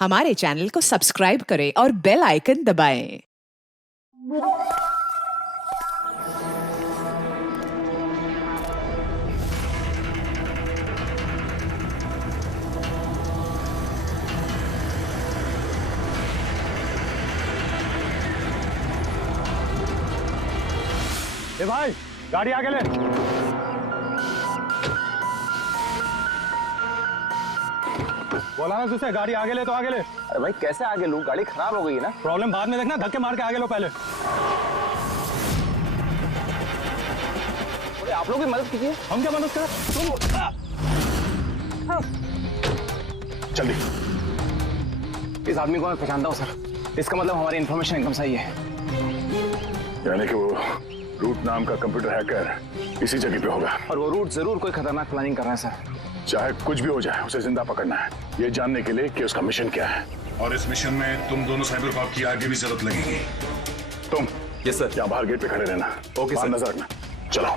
हमारे चैनल को सब्सक्राइब करें और बेल आइकन दबाएं। ए भाई, गाड़ी आगे ले। बोला ना तुझसे, गाड़ी आगे ले तो आगे ले। अरे भाई कैसे आगे लूं? गाड़ी खराब हो गई है ना। प्रॉब्लम बाद में देखना, धक्के मार के आगे लो पहले। अरे आप लोग भी मदद कीजिए। हम क्या मदद करें? तुम जल्दी। इस आदमी को मैं पहचानता हूँ सर। इसका मतलब हमारी इन्फॉर्मेशन एकदम सही है। यानी कि वो रूट नाम का कंप्यूटर हैकर इसी जगह पे होगा। और वो रूट जरूर कोई खतरनाक प्लानिंग कर रहा है सर। चाहे कुछ भी हो जाए, उसे जिंदा पकड़ना है, ये जानने के लिए कि उसका मिशन क्या है। और इस मिशन में तुम दोनों साइबर कॉप की आगे भी जरूरत लगेगी। तुम यस सर। यहाँ बाहर गेट पे खड़े रहना। ओके बाहर सर। नजर रखना। चलो।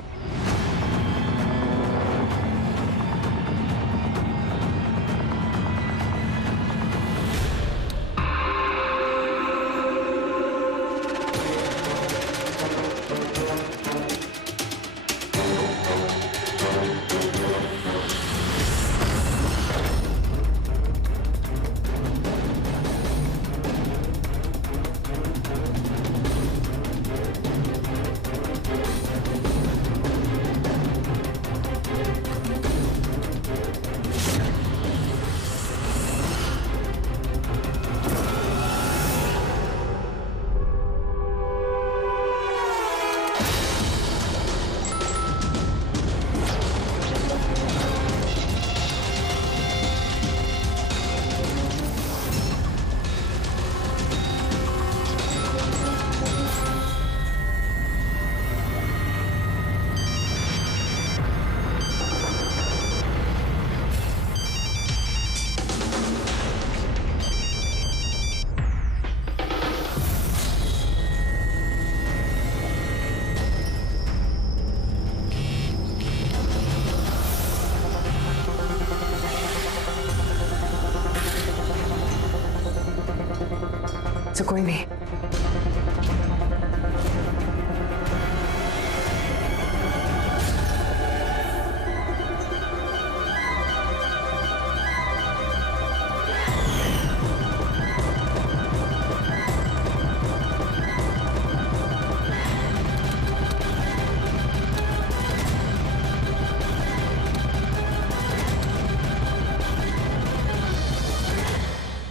तो कोई नहीं।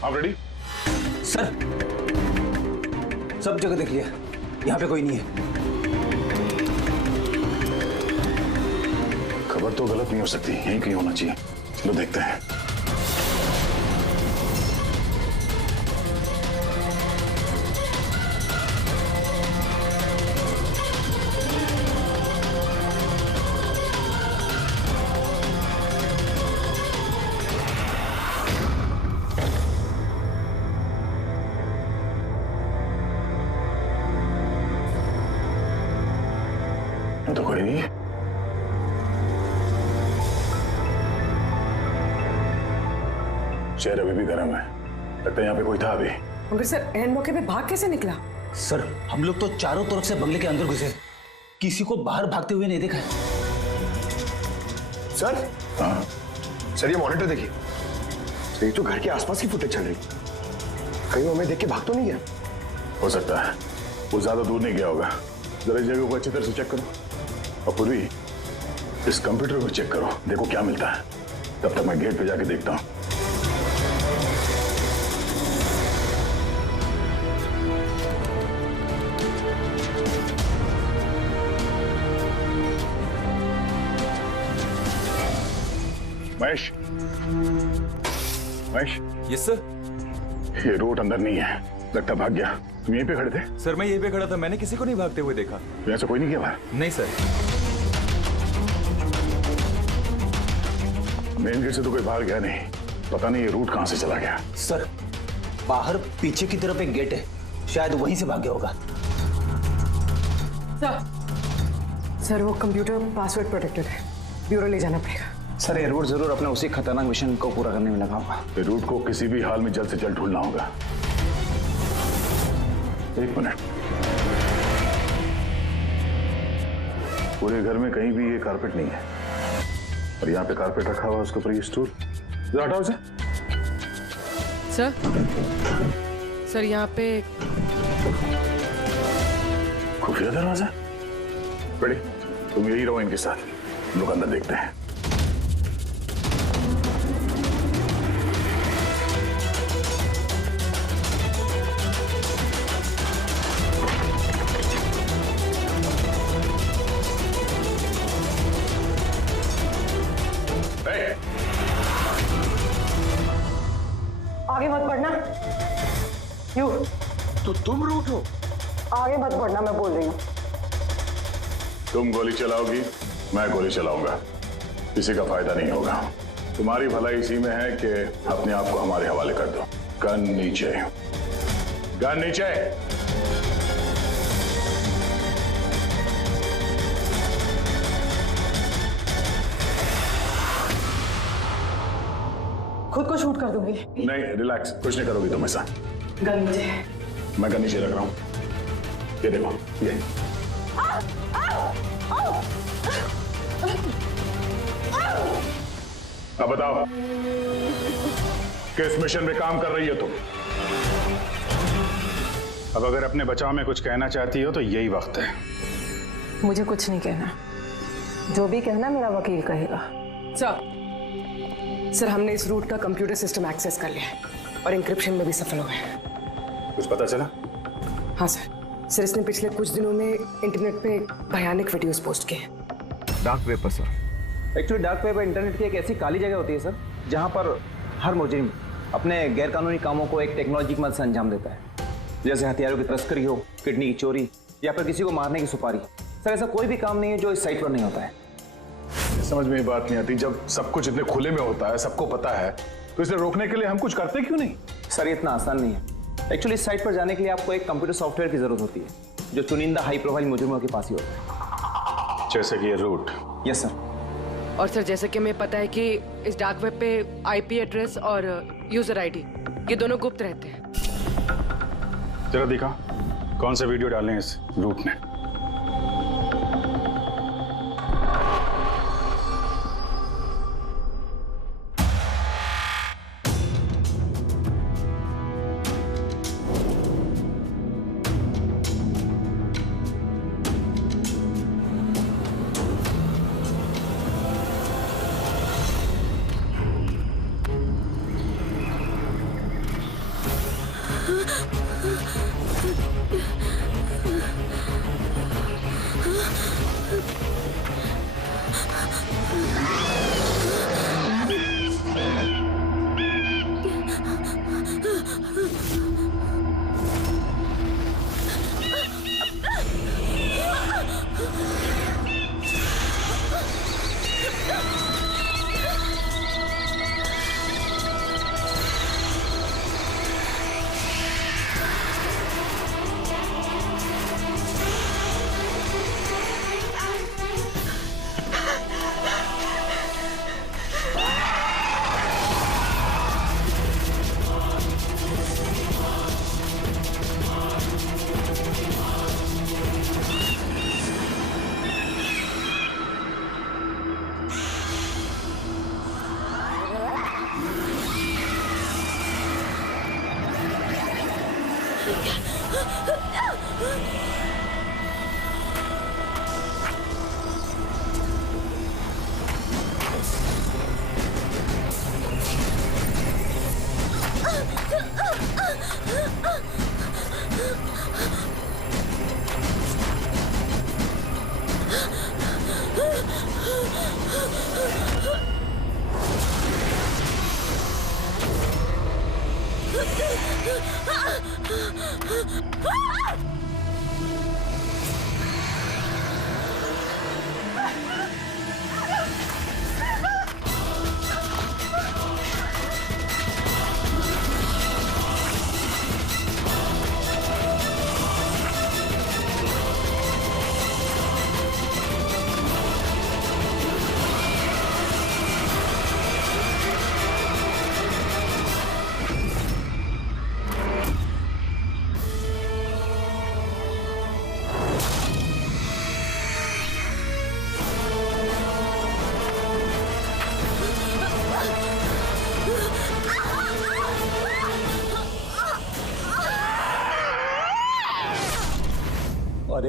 आप रेडी? सर सब जगह देख लिया, यहाँ पे कोई नहीं है। खबर तो गलत नहीं हो सकती, यहीं कहीं होना चाहिए। चलो देखते हैं। तो कोई नहीं है। शहर अभी भी गर्म है, लगता है यहाँ पे कोई था अभी। मगर सर एन मौके पे भाग कैसे निकला? सर हम लोग तो चारों तरफ से बंगले के अंदर घुसे, किसी को बाहर भागते हुए नहीं देखा है। सर हाँ, सर ये मॉनिटर देखिए। सर ये तो घर के आसपास की फुटेज चल रही, कहीं वो हमें देख के भाग तो नहीं गया? हो सकता है वो ज्यादा दूर नहीं गया होगा। जरा इस जगह को अच्छी तरह से चेक करो, और पूर्वी इस कंप्यूटर को चेक करो, देखो क्या मिलता है। तब तक मैं गेट पे जाके देखता हूँ। Mahesh, Mahesh, yes sir. ये रूट अंदर नहीं है, लगता भाग गया। तुम यहीं पे खड़े थे? सर मैं यहीं पे खड़ा था, मैंने किसी को नहीं भागते हुए देखा। तो ऐसा कोई नहीं किया बाहर? नहीं सर। मेन गेट से तो कोई बाहर गया नहीं, पता नहीं ये रूट कहां से चला गया। सर बाहर पीछे की तरफ एक गेट है, शायद वहीं से भाग गया होगा। सर वो कंप्यूटर पासवर्ड प्रोटेक्टेड है, ब्यूरो ले जाना पड़ेगा। सर ये रूट जरूर अपने उसी खतरनाक मिशन को पूरा करने में लगा होगा। ये रूट को किसी भी हाल में जल्द से जल्द ढूंढना होगा। एक मिनट, पूरे घर में कहीं भी ये कारपेट नहीं है और यहाँ पे कारपेट रखा हुआ है, उसके ऊपर ये स्टूल। जरा हटाओ इसे। सर यहाँ पे खुफिया दरवाजा। बड़ी, तुम यही रहो इनके साथ, हम लोग अंदर देखते हैं। आगे मत बढ़ना। यू तो तुम रूट हो? आगे मत बढ़ना, मैं बोल रही हूँ। तुम गोली चलाओगी, मैं गोली चलाऊंगा, किसी का फायदा नहीं होगा। तुम्हारी भलाई इसी में है कि अपने आप को हमारे हवाले कर दो। गन नीचे, गन नीचे। खुद को शूट कर दूंगी। नहीं, रिलैक्स, कुछ नहीं करोगी तुम ऐसा। गन मुझे। मैं गन नीचे रख रहा हूं, ये देखो, ये। अब बताओ, किस मिशन में काम कर रही हो तुम? अब अगर अपने बचाव में कुछ कहना चाहती हो तो यही वक्त है। मुझे कुछ नहीं कहना, जो भी कहना मेरा वकील कहेगा। सर हमने इस रूट का कंप्यूटर सिस्टम एक्सेस कर लिया है और इंक्रिप्शन में भी सफल हो गए। कुछ पता चला? हाँ सर इसने पिछले कुछ दिनों में इंटरनेट पे भयानक वीडियोस पोस्ट किए। डार्क वेब पर sir. Actually dark web internet की एक ऐसी काली जगह होती है सर, जहाँ पर हर मुजरिम अपने गैरकानूनी कामों को एक टेक्नोलॉजी की मदद से अंजाम देता है। जैसे हथियारों की तस्करी हो, किडनी की चोरी या फिर किसी को मारने की सुपारी। सर ऐसा कोई भी काम नहीं है जो इस साइट पर नहीं होता है। समझ में ये बात नहीं आती, जब सब कुछ इतने खुले में होता है, सबको पता है, तो इसे रोकने के लिए हम कुछ करते क्यों नहीं? सर ये इतना आसान नहीं है। एक्चुअली इस साइट पर जाने के लिए आपको एक कंप्यूटर सॉफ्टवेयर की जरूरत होती है, जो चुनिंदा हाई प्रोफाइल मुजरिमों के पास ही होता है। जैसे कि ये रूट। Yes sir. और सर जैसे कि हमें पता है कि इस डार्क वेब पे आईपी एड्रेस और यूजर आईडी ये दोनों गुप्त रहते हैं। जरा दिखा, कौन सा वीडियो डालें इस रूट में?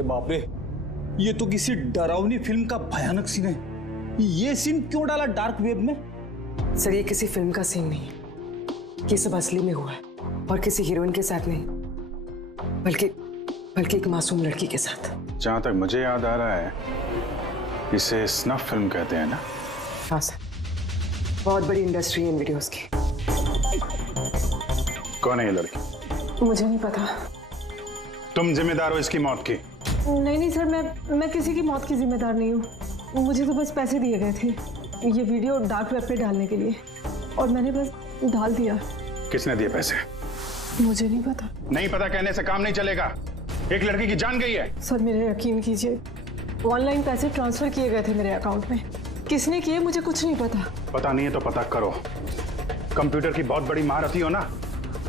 बाप रे, ये तो किसी डरावनी फिल्म का भयानक सीन है। ये सीन क्यों डाला डार्क वेब में? सर ये किसी फिल्म का सीन नहीं है, ये सब असली में हुआ है और किसी हीरोइन के साथ नहीं, बल्कि एक मासूम लड़की के साथ। जहां तक मुझे याद आ रहा है इसे स्नफ फिल्म कहते हैं ना? हाँ सर, बहुत बड़ी इंडस्ट्री है इन वीडियोस की। कौन है ये लड़की? मुझे नहीं पता। तुम जिम्मेदार हो इसकी मौत की? नहीं सर, मैं किसी की मौत की जिम्मेदार नहीं हूँ। मुझे तो बस पैसे दिए गए थे ये वीडियो डार्क वेब पे डालने के लिए, और मैंने बस डाल दिया। किसने दिए पैसे? मुझे नहीं पता। नहीं पता कहने से काम नहीं चलेगा। एक लड़की की जान गई है। सर मेरे यकीन कीजिए, ऑनलाइन पैसे ट्रांसफर किए गए थे मेरे अकाउंट में। किसने किए मुझे कुछ नहीं पता। पता नहीं है तो पता करो। कंप्यूटर की बहुत बड़ी महारथी हो ना,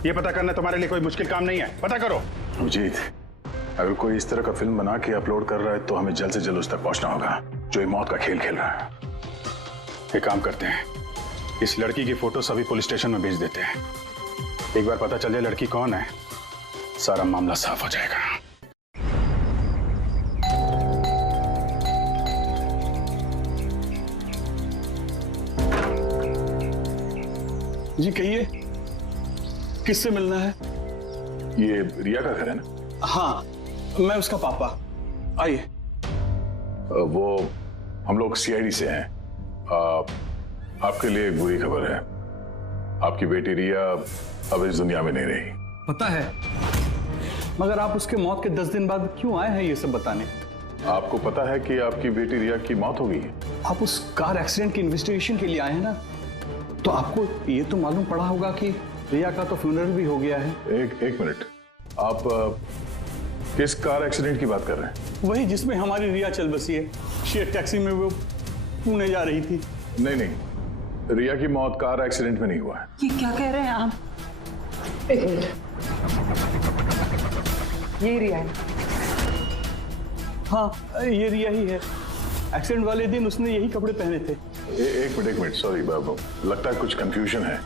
ये पता करना तुम्हारे लिए कोई मुश्किल काम नहीं है। पता करो। अभिजीत, अगर कोई इस तरह का फिल्म बना के अपलोड कर रहा है तो हमें जल्द से जल्द उस तक पहुंचना होगा जो ये मौत का खेल खेल रहा है। एक काम करते हैं, इस लड़की की फोटो सभी पुलिस स्टेशन में भेज देते हैं। एक बार पता चल जाए लड़की कौन है, सारा मामला साफ हो जाएगा। जी कहिए, किससे मिलना है? ये रिया का घर है ना? हाँ, मैं उसका पापा। आइए। वो हम लोग सीआईडी से हैं। आपके लिए एक बुरी खबर है। आपकी बेटी रिया अब इस दुनिया में नहीं रही। पता है, मगर आप उसके मौत के 10 दिन बाद क्यों आए हैं ये सब बताने? आपको पता है कि आपकी बेटी रिया की मौत हो गई है? आप उस कार एक्सीडेंट की इन्वेस्टिगेशन के लिए आए हैं ना, तो आपको ये तो मालूम पड़ा होगा कि रिया का तो फ्यूनरल भी हो गया है। एक मिनट, आप किस कार एक्सीडेंट की बात कर रहे हैं? वही जिसमें हमारी रिया चल बसी है। शेयर टैक्सी में वो पुणे जा रही थी। नहीं, रिया की मौत कार एक्सीडेंट में नहीं हुआ है। ये क्या कह रहे हैं आप? एक मिनट, ये रिया है। हाँ, ये रिया ही है। एक्सीडेंट वाले दिन उसने यही कपड़े पहने थे। एक मिनट, सॉरी बाबू, लगता है कुछ कंफ्यूजन है।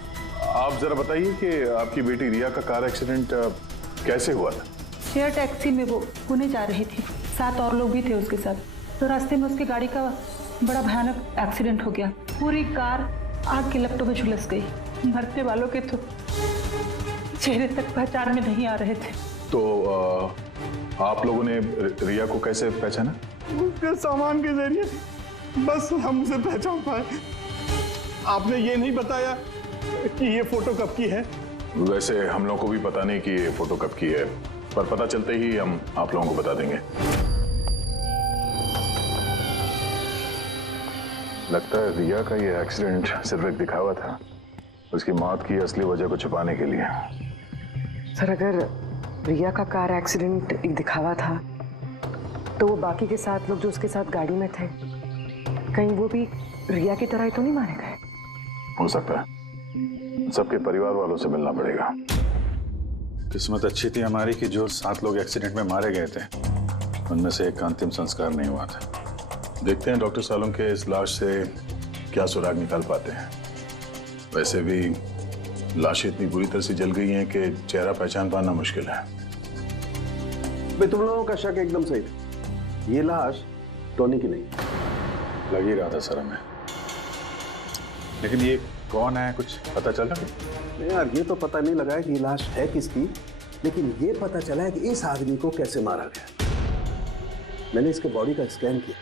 आप जरा बताइए कि आपकी बेटी रिया का कार एक्सीडेंट कैसे हुआ था? शेयर टैक्सी में वो पुणे जा रही थी, 7 और लोग भी थे उसके साथ। तो रास्ते में उसकी गाड़ी का बड़ा भयानक एक्सीडेंट हो गया। पूरी कार आग की लपटों में झुलस गई। मरने वालों के तो चेहरे तक पहचान में नहीं आ रहे थे। तो आप लोगों ने रिया को कैसे पहचाना? उसके सामान के जरिए बस हम उसे पहचान पाए। आपने ये नहीं बताया कि ये फोटो कब की है? वैसे हम लोगों को भी पता नहीं कि ये फोटो कब की है, पर पता चलते ही हम आप लोगों को बता देंगे। लगता है रिया का ये एक्सीडेंट सिर्फ एक दिखावा था, उसकी मौत की असली वजह को छुपाने के लिए। सर अगर रिया का कार एक्सीडेंट एक दिखावा था, तो वो बाकी के 7 लोग जो उसके साथ गाड़ी में थे, कहीं वो भी रिया की तरह ही तो नहीं मारे गए? हो सकता है। सबके परिवार वालों से मिलना पड़ेगा। किस्मत अच्छी थी हमारी कि जो 7 लोग एक्सीडेंट में मारे गए थे उनमें से एक का अंतिम संस्कार नहीं हुआ था। देखते हैं डॉक्टर सालों के इस लाश से क्या सुराग निकाल पाते हैं। वैसे भी लाशें इतनी बुरी तरह से जल गई हैं कि चेहरा पहचान पाना मुश्किल है। भाई तुम लोगों का शक एकदम सही था। ये लाश टोनी की नहीं। लग ही रहा था सर हमें, लेकिन ये कौन है कुछ पता चला? नहीं यार, ये तो पता नहीं लगा है कि ये लाश है किसकी, लेकिन ये पता चला है कि इस आदमी को कैसे मारा गया। मैंने इसके बॉडी का स्कैन किया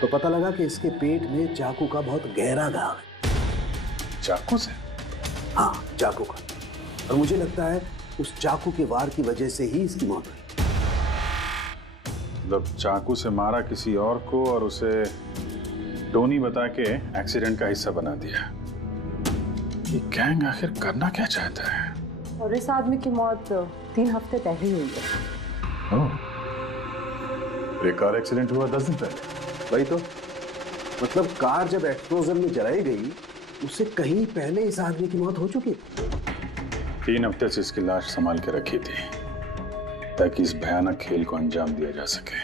तो पता लगा कि इसके पेट में चाकू का बहुत गहरा घाव है। चाकू से? हाँ, चाकू का। और मुझे लगता है उस चाकू के वार की वजह से ही इसकी मौत हुई। मतलब चाकू से मारा किसी और को और उसे टोनी बता के एक्सीडेंट का हिस्सा बना दिया। ये गैंग आखिर करना क्या चाहता है? और इस आदमी की मौत 3 हफ्ते पहले हुई है। एक कार एक्सीडेंट हुआ 10 दिन पहले। वही तो, मतलब कार जब एक्सप्लोजन में जलाई गई उससे कहीं पहले इस आदमी की मौत हो चुकी। 3 हफ्ते से इसकी लाश संभाल के रखी थी ताकि इस भयानक खेल को अंजाम दिया जा सके।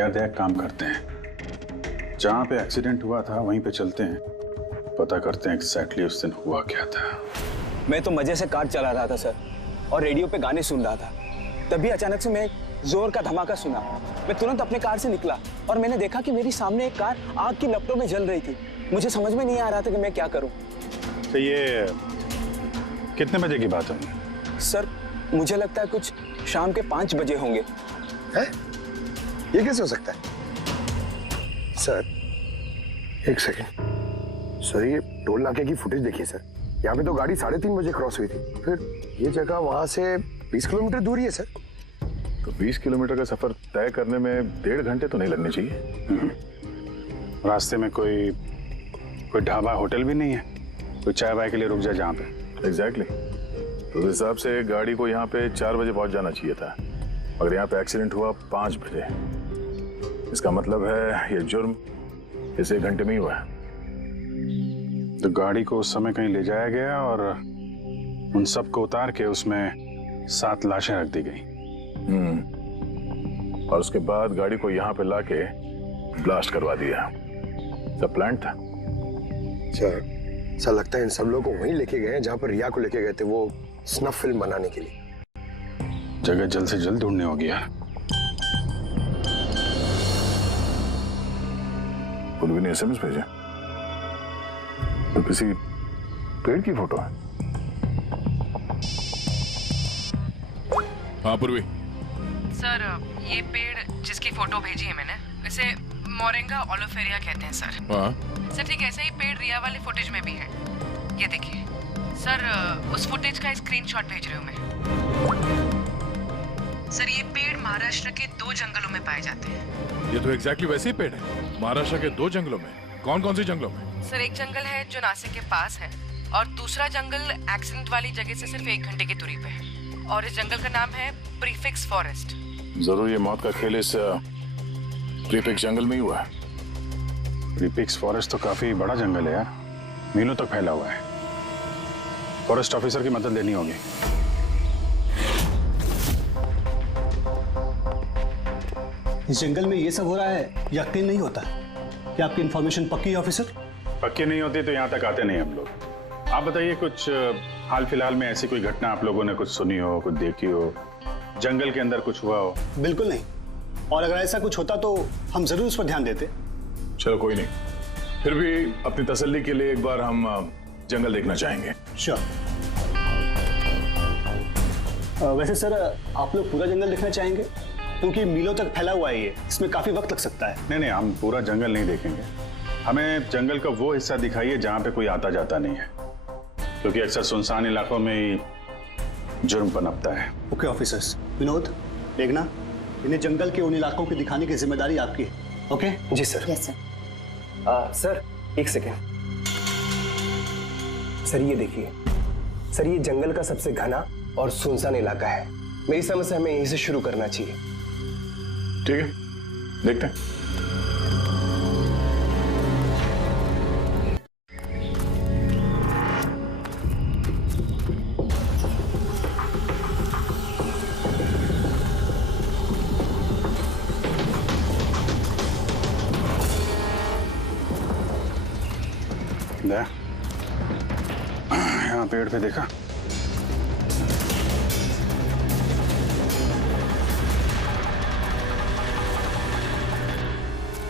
यार एक काम करते हैं, जहां पे एक्सीडेंट हुआ था वहीं पे चलते हैं, पता करते हैं एग्जैक्टली उस दिन हुआ क्या था। मैं तो मजे से कार चला रहा था सर, और रेडियो पे गाने सुन रहा था। तभी अचानक से मैं जोर का धमाका सुना। मैं तुरंत अपने कार से निकला और मैंने देखा कि मेरी सामने एक कार आग की लपटों में जल रही थी। मुझे समझ में नहीं आ रहा था कि मैं क्या करूं। तो ये कितने बजे की बात है? सर मुझे लगता है कुछ शाम के 5 बजे होंगे। है? ये कैसे हो सकता है? सर एक सेकेंड सर, ये टोल नाके की फुटेज देखिए सर। यहाँ पे तो गाड़ी 3:30 बजे क्रॉस हुई थी। फिर ये जगह वहां से 20 किलोमीटर दूर ही है सर। तो 20 किलोमीटर का सफर तय करने में 1.5 घंटे तो नहीं लगने चाहिए। रास्ते में कोई ढाबा होटल भी नहीं है, कोई चाय वाय के लिए रुक जाए जहाँ पे। एग्जैक्टली। तो उस हिसाब से गाड़ी को यहाँ पे 4 बजे पहुंच जाना चाहिए था, मगर यहाँ पे एक्सीडेंट हुआ 5 बजे। इसका मतलब है ये जुर्म इस 1 घंटे में ही हुआ है। तो गाड़ी को उस समय कहीं ले जाया गया और उन सबको उतार के उसमें 7 लाशें रख दी गई। और उसके बाद गाड़ी को यहाँ पे लाके ब्लास्ट करवा दिया। सब प्लान था। सर लगता है इन सब लोगों को वहीं लेके गए हैं जहाँ पर रिया को लेके गए थे, वो स्नफ फिल्म बनाने के लिए। जगह जल्द से जल्द ढूंढनी होगी यार। पूर्वी ने SMS भेजा तो किसी पेड़ की फोटो है। हाँ पूर्वी। सर ये पेड़ जिसकी फोटो भेजी है मैंने, इसे मोरिंगा ओलिफेरिया कहते हैं सर। हाँ सर ठीक ऐसा ही पेड़ रिया वाली फुटेज में भी है। ये देखिए सर, उस फुटेज का स्क्रीनशॉट भेज रही हूँ मैं। सर ये पेड़ महाराष्ट्र के 2 जंगलों में पाए जाते हैं। ये तो एग्जैक्टली वैसे ही पेड़ है। महाराष्ट्र के 2 जंगलों में? कौन कौन सी जंगलों में? सर एक जंगल है जो नासिक के पास है और दूसरा जंगल एक्सीडेंट वाली जगह से सिर्फ 1 घंटे की दूरी पे है और इस जंगल का नाम है प्रीफिक्स फॉरेस्ट। जरूर ये मौत का खेल इस प्रीफिक्स जंगल में ही हुआ है। प्रीफिक्स फॉरेस्ट तो काफी बड़ा जंगल है यार, मीलों तक फैला हुआ है। फॉरेस्ट ऑफिसर की मदद लेनी होगी। इस जंगल में ये सब हो रहा है, यकीन नहीं होता। क्या आपकी इंफॉर्मेशन पक्की है ऑफिसर? पक्की नहीं होती तो यहाँ तक आते नहीं हम लोग। आप बताइए कुछ हाल फिलहाल में ऐसी कोई घटना आप लोगों ने कुछ सुनी हो, कुछ देखी हो, जंगल के अंदर कुछ हुआ हो? बिल्कुल नहीं, और अगर ऐसा कुछ होता तो हम जरूर उस पर ध्यान देते। चलो कोई नहीं, फिर भी अपनी तसल्ली के लिए एक बार हम जंगल देखना चाहेंगे। श्योर। वैसे सर आप लोग पूरा जंगल देखना चाहेंगे? क्योंकि मीलों तक फैला हुआ है ये, इसमें काफी वक्त लग सकता है। नहीं, हम पूरा जंगल नहीं देखेंगे। हमें जंगल का वो हिस्सा दिखाइए जहाँ पे कोई आता जाता नहीं है, क्योंकि अक्सर सुनसान इलाकों में ही जुर्म पनपता है। Okay officers. विनोद, मेघना, इन्हें जंगल के उन इलाकों की दिखाने की जिम्मेदारी आपकी है। ओके? जी सर। Yes sir. सर एक सेकेंड सर, ये देखिए सर, ये जंगल का सबसे घना और सुनसान इलाका है। मेरी समझ से हमें यहीं से शुरू करना चाहिए। ठीक है, देखते हैं। यहाँ पेड़ पे देखा?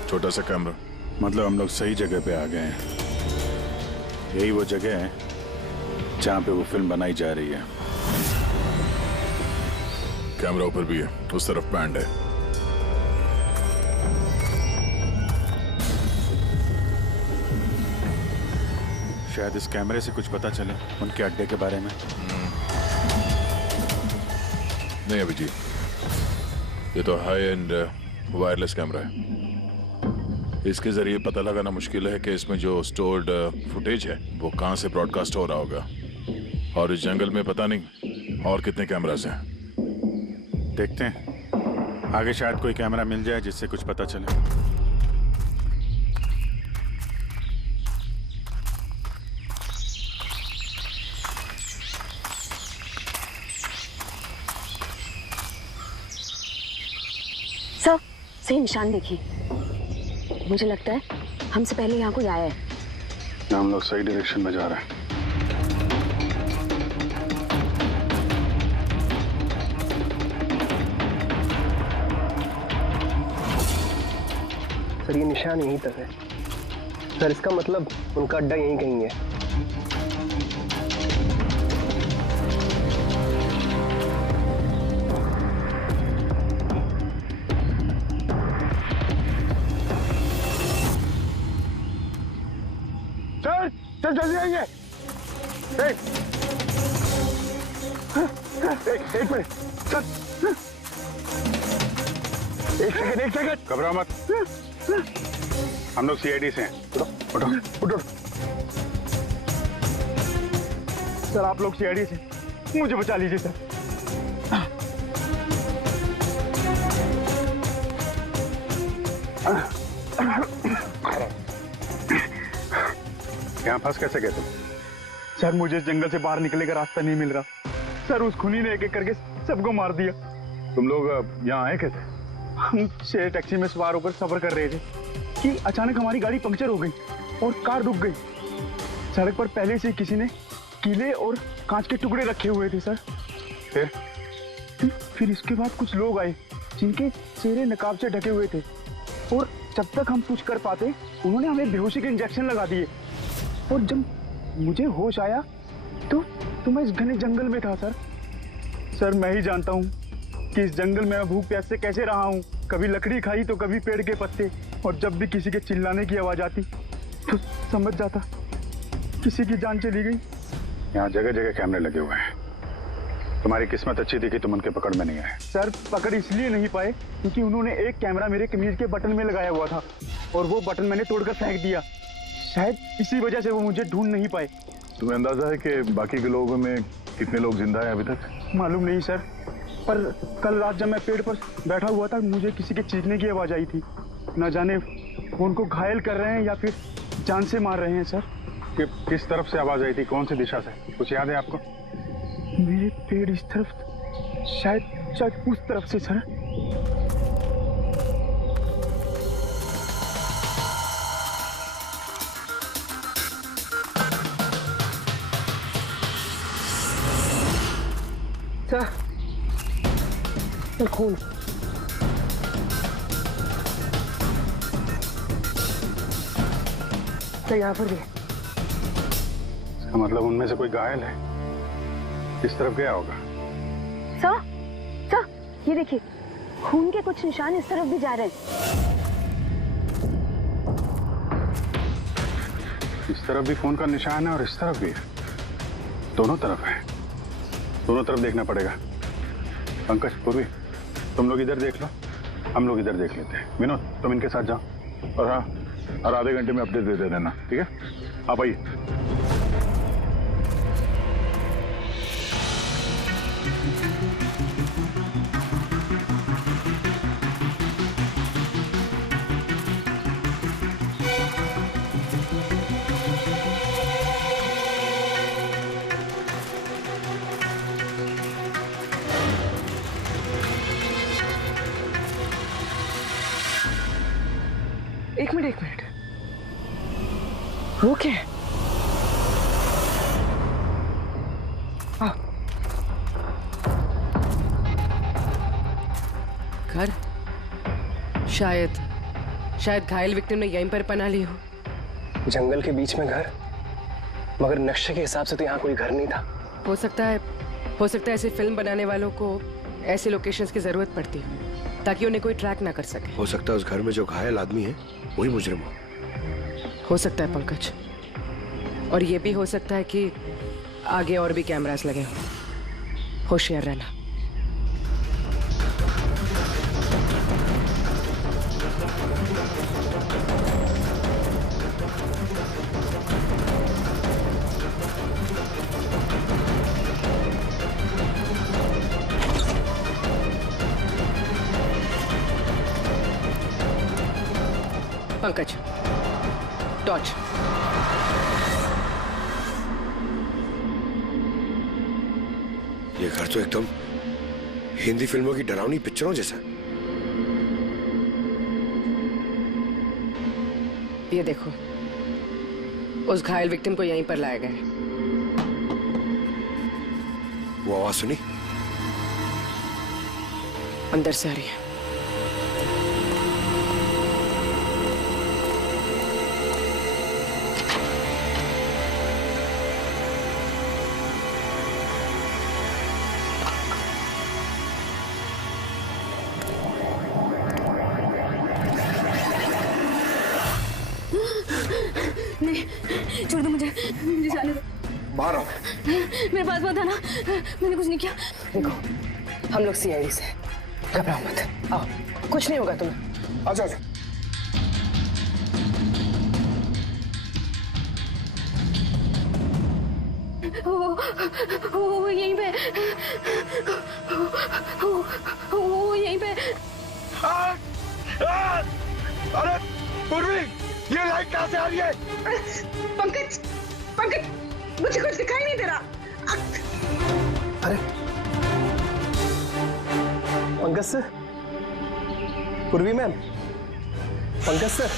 छोटा सा कैमरा। मतलब हम लोग सही जगह पे आ गए हैं। यही वो जगह है जहाँ पे वो फिल्म बनाई जा रही है। कैमरा ऊपर भी है, उस तरफ बैंड है। शायद इस कैमरे से कुछ पता चले उनके अड्डे के बारे में। नहीं अभिजीत, ये तो हाई एंड वायरलेस कैमरा है। इसके जरिए पता लगाना मुश्किल है कि इसमें जो स्टोर्ड फुटेज है वो कहाँ से ब्रॉडकास्ट हो रहा होगा, और इस जंगल में पता नहीं और कितने कैमरास हैं। देखते हैं, आगे शायद कोई कैमरा मिल जाए जिससे कुछ पता चले। सर, सही निशान देखिए। मुझे लगता है हमसे पहले यहाँ कोई आया है। हम लोग सही डायरेक्शन में जा रहे हैं। ये निशान यहीं तक है सर। इसका मतलब उनका अड्डा यहीं कहीं है। सर सर जल्दी आइए। एक मिनट सर, एक सेकंड घबराओ मत, हम लोग सीआईडी से हैं। उठो उठो उठो। सर आप लोग सीआईडी से, मुझे बचा लीजिए सर। यहाँ फंस कैसे गए तुम? सर मुझे इस जंगल से बाहर निकलने का रास्ता नहीं मिल रहा सर। उस खूनी ने एक एक करके सबको मार दिया। तुम लोग यहाँ आए कैसे? हम शेयर टैक्सी में सवार होकर सफर कर रहे थे कि अचानक हमारी गाड़ी पंक्चर हो गई और कार रुक गई। सड़क पर पहले से किसी ने कीले और कांच के टुकड़े रखे हुए थे सर। फिर इसके बाद कुछ लोग आए जिनके चेहरे नकाब से ढके हुए थे और जब तक हम कुछ कर पाते उन्होंने हमें बेहोशी के इंजेक्शन लगा दिए। और जब मुझे होश आया तो मैं इस घने जंगल में था सर। सर मैं ही जानता हूँ कि इस जंगल में मैं भूख प्यास से कैसे रहा हूँ। कभी लकड़ी खाई तो कभी पेड़ के पत्ते, और जब भी किसी के चिल्लाने की आवाज आती तो समझ जाता किसी की जान चली गई। यहाँ जगह जगह कैमरे लगे हुए हैं। तुम्हारी किस्मत अच्छी थी कि तुम उनके पकड़ में नहीं आए। सर पकड़ इसलिए नहीं पाए क्योंकि उन्होंने एक कैमरा मेरे कमीज के बटन में लगाया हुआ था और वो बटन मैंने तोड़कर फेंक दिया। शायद इसी वजह से वो मुझे ढूंढ नहीं पाए। तुम्हें अंदाजा है कि बाकी के लोगों में कितने लोग जिंदा हैं अभी तक? मालूम नहीं सर, पर कल रात जब मैं पेड़ पर बैठा हुआ था मुझे किसी के चीखने की आवाज आई थी। न जाने वो उनको घायल कर रहे हैं या फिर जान से मार रहे हैं सर। किस तरफ से आवाज आई थी, कौन सी दिशा से, कुछ याद है आपको? मेरे पेड़ इस तरफ, शायद उस तरफ से सर। सर खून। सर यहाँ पर भी। इसका मतलब उनमें से कोई घायल है। किस तरफ गया होगा? सर ये देखिए, खून के कुछ निशान इस तरफ भी जा रहे हैं। इस तरफ भी खून का निशान है और इस तरफ भी है। दोनों तरफ है। दोनों तरफ देखना पड़ेगा। पंकज, पूर्वी, तुम लोग इधर देख लो, हम लोग इधर देख लेते हैं। विनोद, तुम इनके साथ जाओ और हाँ, और आधे घंटे में अपडेट दे देना, ठीक है? आप आइए। एक मिनट वो क्या है? घर, शायद घायल विक्टिम ने यहीं पर पनाह ली हो। जंगल के बीच में घर, मगर नक्शे के हिसाब से तो यहाँ कोई घर नहीं था। हो सकता है ऐसे फिल्म बनाने वालों को ऐसे लोकेशंस की जरूरत पड़ती है ताकि उन्हें कोई ट्रैक ना कर सके। हो सकता है उस घर में जो घायल आदमी है वही मुजरिम हो सकता है पंकज, और ये भी हो सकता है कि आगे और भी कैमरास लगे हों। होशियार रहना। पंकज, टॉर्च। ये घर तो एकदम हिंदी फिल्मों की डरावनी पिक्चरों जैसा। ये देखो, उस घायल विक्टिम को यहीं पर लाया गया है। वो आवाज सुनी? अंदर से आ रही है। छोड़ दो मुझे जाने दो। बाहर आओ। मेरे पास मत आना, मैंने कुछ नहीं किया। देखो, हम लोग सीआईडी से, घबराओ मत। आओ, कुछ नहीं होगा तुम्हें। अच्छा अच्छा। वो यहीं पे, वो यहीं पे। अरे पूर्वी, ये लाइट कहाँ से आ रही है? पंकज, पंकज, मुझे कुछ दिखाई नहीं दे रहा। अरे पंकज सर, पूर्वी मैम, पंकज सर।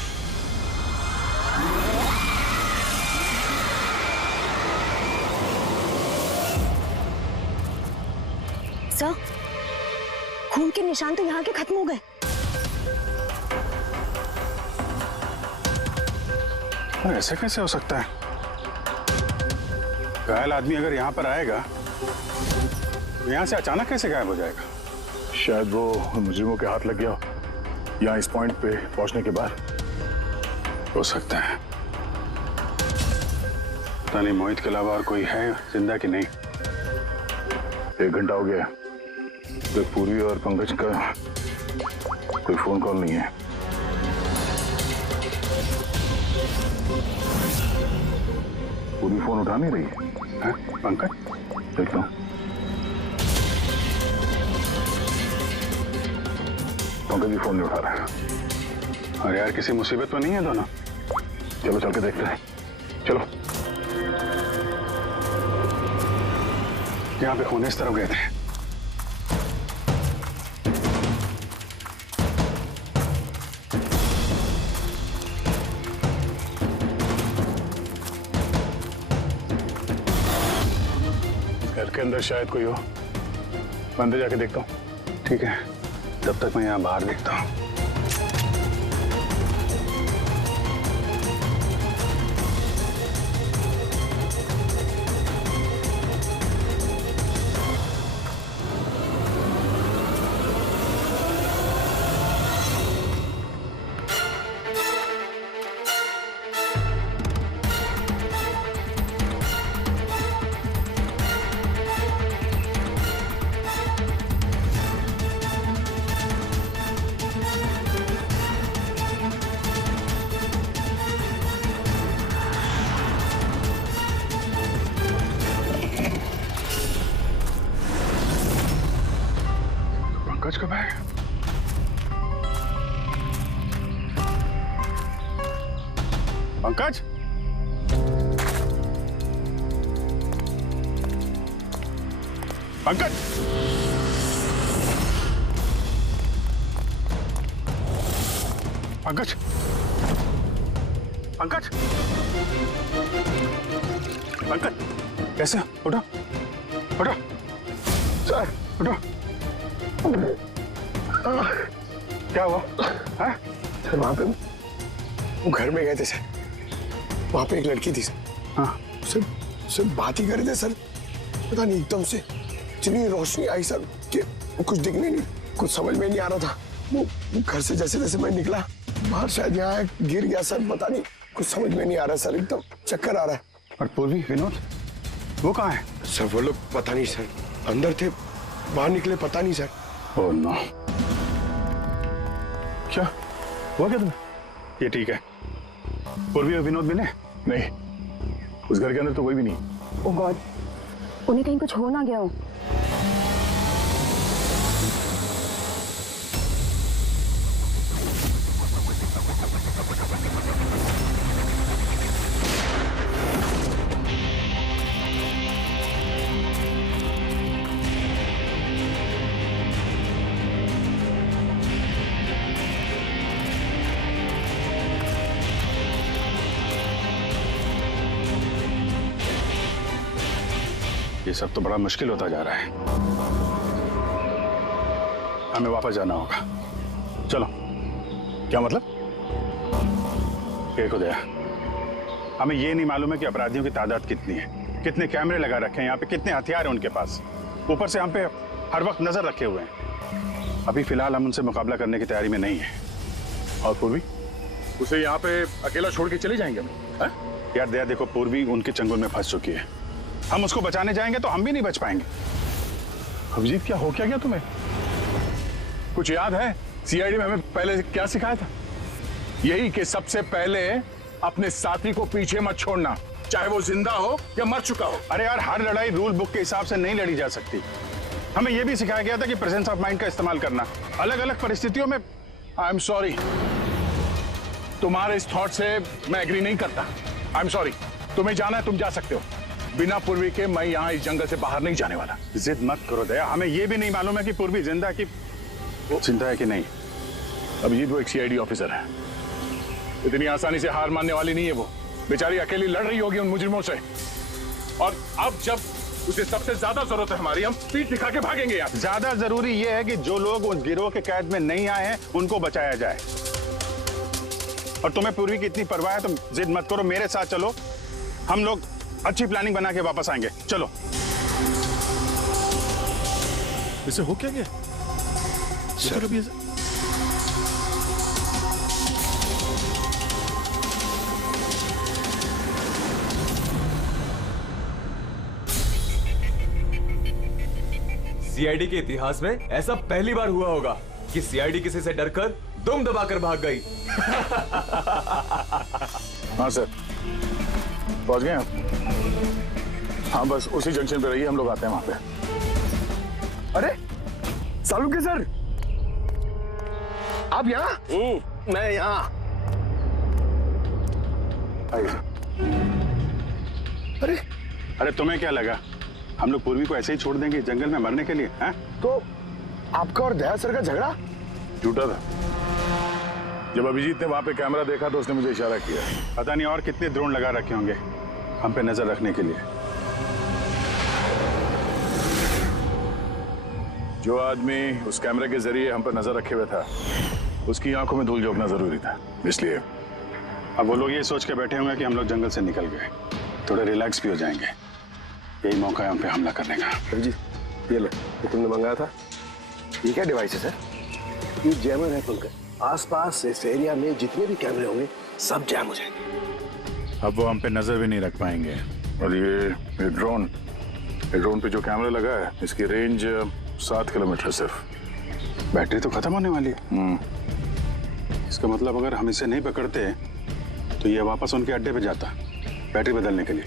सर, खून के निशान तो यहाँ के खत्म हो गए। ऐसे कैसे हो सकता है? घायल आदमी अगर यहाँ पर आएगा तो यहाँ से अचानक कैसे गायब हो जाएगा? शायद वो मुजरिमों के हाथ लग गया यहाँ इस पॉइंट पे पहुंचने के बाद। हो सकता है। पता नहीं मोहित के अलावा और कोई है जिंदा कि नहीं। 1 घंटा हो गया तो पूर्वी और पंकज का कोई फोन कॉल नहीं है। पूर्वी फोन उठा नहीं रही है। पंकज, देखता हूँ। पंकज भी फोन नहीं उठा रहा है। अरे यार, किसी मुसीबत में नहीं है दोनों? चलो चल के देखते हैं। चलो। यहाँ पे खून इस तरफ गए थे। घर के अंदर शायद कोई हो। अंदर जाके देखता हूँ। ठीक है, तब तक मैं यहाँ बाहर देखता हूँ। पंकज कब है? पंकज, पंकज, पंकज, पंकज, पंकज, कैसे? उठो, उठो, सर, उठो। क्या हुआ? सर वहां पे वो घर में गए थे सर। वहां पे एक लड़की थी सर। हाँ। सर बात ही कर रहे थे सर। पता नहीं एकदम से इतनी रोशनी आई सर कि कुछ दिखने नहीं, कुछ समझ में नहीं आ रहा था। वो घर से जैसे जैसे मैं निकला बाहर, शायद यहाँ गिर गया सर। पता नहीं, कुछ समझ में नहीं आ रहा सर। एकदम चक्कर आ रहा है। और पूर्वी, विनोद, वो कहाँ है? सर वो लोग पता नहीं सर, अंदर थे, बाहर निकले पता नहीं सर। Oh no. क्या हुआ क्या तुम्हें? ये ठीक है। पूर्वी और विनोद मिले? नहीं, उस घर के अंदर तो कोई भी नहीं। ओह गॉड, उन्हें कहीं कुछ हो ना गया हो। ये सब तो बड़ा मुश्किल होता जा रहा है। हमें वापस जाना होगा। चलो। क्या मतलब? देखो दया, हमें ये नहीं मालूम है कि अपराधियों की तादाद कितनी है, कितने कैमरे लगा रखे हैं यहाँ पे, कितने हथियार हैं उनके पास। ऊपर से हम पे हर वक्त नजर रखे हुए हैं। अभी फिलहाल हम उनसे मुकाबला करने की तैयारी में नहीं है। और पूर्वी, उसे यहाँ पे अकेला छोड़ के चले जाएंगे हम? यार दया देखो, पूर्वी उनके चंगुल में फंस चुकी है। हम उसको बचाने जाएंगे तो हम भी नहीं बच पाएंगे। अभिजीत, क्या हो क्या गया तुम्हें? कुछ याद है सीआईडी में हमें पहले क्या सिखाया था? यही कि सबसे पहले अपने साथी को पीछे मत छोड़ना, चाहे वो जिंदा हो या मर चुका हो। अरे यार, हर लड़ाई रूल बुक के हिसाब से नहीं लड़ी जा सकती। हमें यह भी सिखाया गया था कि प्रेजेंस ऑफ माइंड का इस्तेमाल करना अलग अलग परिस्थितियों में। आई एम सॉरी, तुम्हारे इस थॉट से मैं एग्री नहीं करता। आई एम सॉरी, तुम्हें जाना है तुम जा सकते हो, बिना पूर्वी के मैं यहाँ इस जंगल से बाहर नहीं जाने वाला। जिद मत करो दया, हमें यह भी नहीं मालूम है कि पूर्वी जिंदा है कि नहीं। अभिजीत वो एक सीआईडी ऑफिसर है, इतनी आसानी से हार मानने वाली नहीं है। वो बेचारी अकेली लड़ रही होगी उन मुजरिमों से, और अब जब उसे सबसे ज्यादा जरूरत है हमारी, हम पीठ दिखा के भागेंगे यार। ज्यादा जरूरी यह है कि जो लोग उस गिरोह के कैद में नहीं आए हैं उनको बचाया जाए। और तुम्हें पूर्वी की इतनी परवाह है तो जिद मत करो, मेरे साथ चलो, हम लोग अच्छी प्लानिंग बना के वापस आएंगे। चलो। इसे हो क्या गया? सर अभी सीआईडी के इतिहास में ऐसा पहली बार हुआ होगा कि सीआईडी किसी से डरकर दुम दबाकर भाग गई। हाँ सर, पहुंच गए आप? हाँ बस उसी जंक्शन पे रहिए, हम लोग आते हैं वहां पे। अरे सालुंके सर, आप यहाँ? मैं यहाँ। अरे तुम्हें क्या लगा हम लोग पूर्वी को ऐसे ही छोड़ देंगे जंगल में मरने के लिए? हैं? तो आपका और दया सर का झगड़ा झूठा था। जब अभिजीत ने वहां पे कैमरा देखा तो उसने मुझे इशारा किया। पता नहीं और कितने ड्रोन लगा रखे होंगे हम पे नजर रखने के लिए। जो आदमी उस कैमरे के जरिए हम पर नजर रखे हुए था, उसकी आंखों में धूल झोंकना जरूरी था, इसलिए अब वो लोग ये सोच के बैठे होंगे कि हम लोग जंगल से निकल गए, थोड़े रिलैक्स भी हो जाएंगे। यही मौका है हम पे हमला करने का। जी ये लो, ये तुमने मंगाया था। ये क्या डिवाइस है सर? ये जैमर है पंकज। आसपास इस एरिया में जितने भी कैमरे होंगे सब जैम हो जाएंगे। अब वो हम पे नजर भी नहीं रख पाएंगे। और ये ड्रोन पे जो कैमरा लगा है, इसकी रेंज 7 किलोमीटर सिर्फ। बैटरी तो खत्म होने वाली है। इसका मतलब अगर हम इसे नहीं पकड़ते तो ये वापस उनके अड्डे पे जाता बैटरी बदलने के लिए।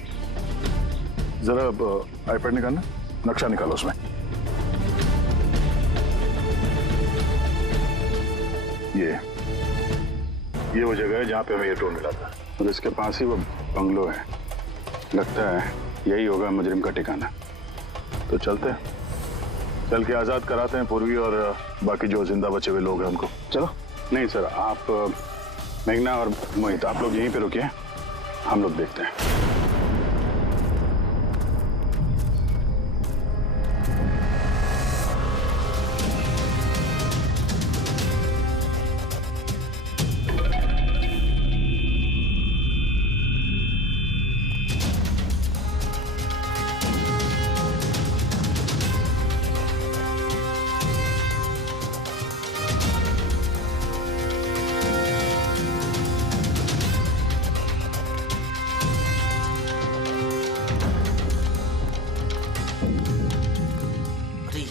जरा आईपैड निकालना, नक्शा निकालो उसमें। ये वो जगह है जहाँ पे हमें ये ड्रोन मिला था, और इसके पास ही वो बंगलो है। लगता है यही होगा मुजरिम का ठिकाना। तो चलते हैं, चल के आजाद कराते हैं पूर्वी और बाकी जो जिंदा बचे हुए लोग हैं उनको। चलो। नहीं सर, आप मेघना और मोहित आप लोग यहीं पे रुकिए, हम लोग देखते हैं।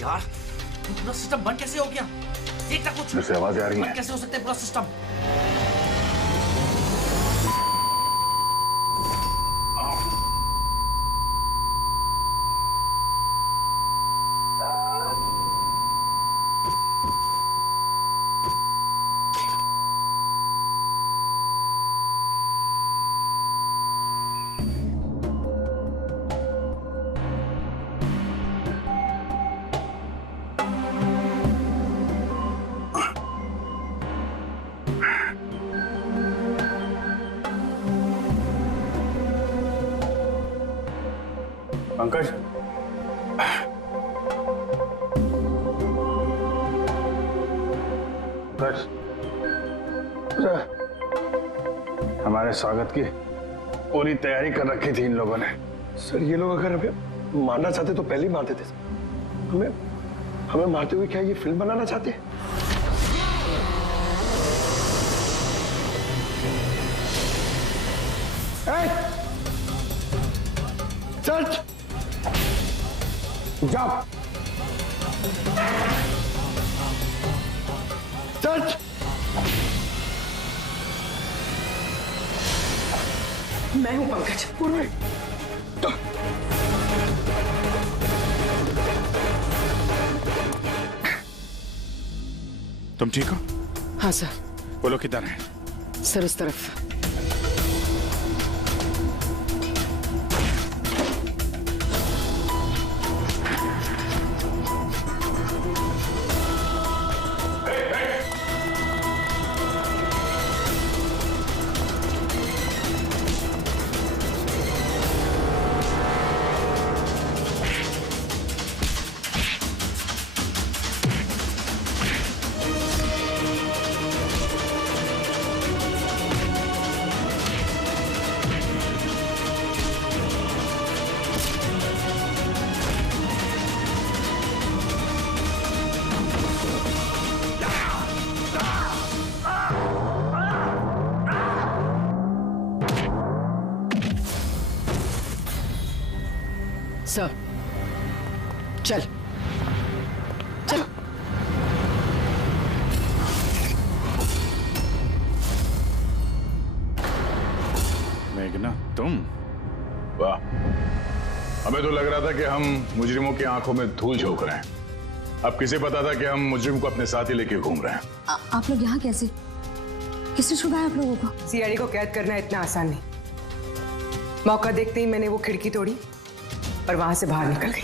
यार पूरा सिस्टम बंद कैसे हो गया? देखना कुछ जैसे आवाज आ रही है। कैसे हो सकता है पूरा सिस्टम? पंकज, हमारे स्वागत की पूरी तैयारी कर रखी थी इन लोगों ने। सर ये लोग अगर हमें मारना चाहते तो पहले ही मार देते। हमें मारते हुए क्या ये फिल्म बनाना चाहते हैं? सर्च। जाओ। सर्च। मैं हूं पंकज। तुम ठीक हो? हाँ सर। वो लोग किधर हैं? सर उस तरफ। सर चल चल। मेघना तुम? वाह, हमें तो लग रहा था कि हम मुजरिमों की आंखों में धूल झोंक रहे हैं। अब किसे पता था कि हम मुजरिम को अपने साथ ही लेके घूम रहे हैं। आप लोग यहाँ कैसे? किसने छुड़ाया आप लोगों को? सीआईडी को कैद करना इतना आसान नहीं। मौका देखते ही मैंने वो खिड़की तोड़ी और वहां से बाहर निकल गई।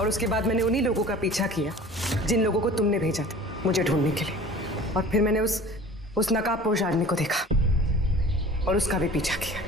और उसके बाद मैंने उन्हीं लोगों का पीछा किया जिन लोगों को तुमने भेजा था मुझे ढूंढने के लिए। और फिर मैंने उस नकाबपोश आदमी को देखा और उसका भी पीछा किया।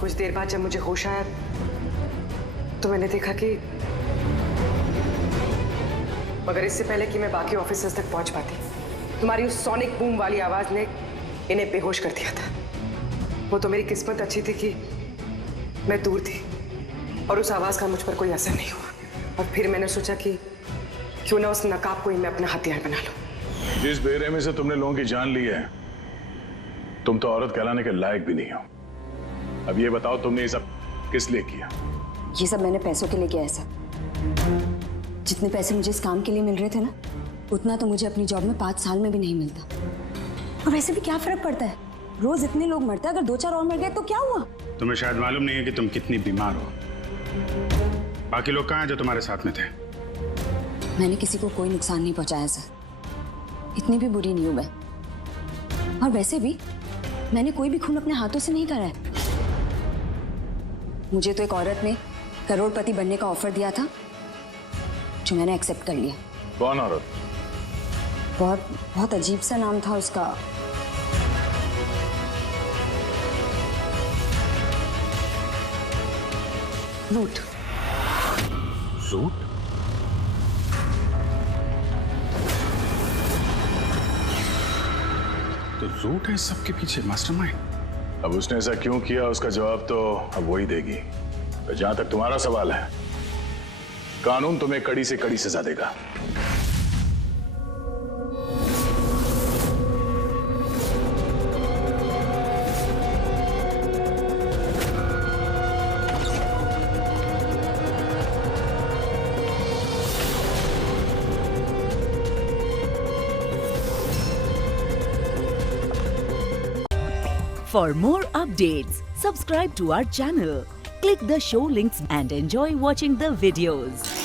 कुछ देर बाद जब मुझे होश आया तो मैंने देखा कि मगर इससे पहले कि मैं बाकी ऑफिसर्स तक पहुंच पाती, तुम्हारी उस सोनिक बूम वाली आवाज ने इन्हें बेहोश कर दिया था। वो तो मेरी किस्मत अच्छी थी कि मैं दूर थी और उस आवाज का मुझ पर कोई असर नहीं हुआ। और फिर मैंने सोचा कि क्यों ना उस नकाब को ही मैं अपना हथियार बना लूं। जिस बेरहमी से तुमने लोगों की जान ली है, तुम तो औरत कहलाने के लायक भी नहीं हो। अब ये बताओ, तुमने ये सब किस लिए किया? ये सब मैंने पैसों के लिए किया है सर। जितने पैसे मुझे इस काम के लिए मिल रहे थे ना, उतना तो मुझे अपनी जॉब में 5 साल में भी नहीं मिलता। और वैसे भी क्या फर्क पड़ता है, रोज इतने लोग मरते हैं, अगर 2-4 और मर गए तो क्या हुआ? तुम्हें शायद मालूम नहीं है कि तुम कितनी बीमार हो। बाकी लोग कहाँ हैं जो तुम्हारे साथ में थे? मैंने किसी को कोई नुकसान नहीं पहुंचाया सर, इतनी भी बुरी नहीं हूं मैं। और वैसे भी मैंने कोई भी खून अपने हाथों से नहीं करा है। मुझे तो एक औरत ने करोड़पति बनने का ऑफर दिया था जो मैंने एक्सेप्ट कर लिया। कौन औरत? बहुत अजीब सा नाम था उसका। रूट। रूट? तो रूट है सबके पीछे मास्टरमाइंड। अब उसने ऐसा क्यों किया, उसका जवाब तो अब वही देगी। तो जहां तक तुम्हारा सवाल है, कानून तुम्हें कड़ी से कड़ी सजा देगा। For more updates, subscribe to our channel, click the show links and enjoy watching the videos.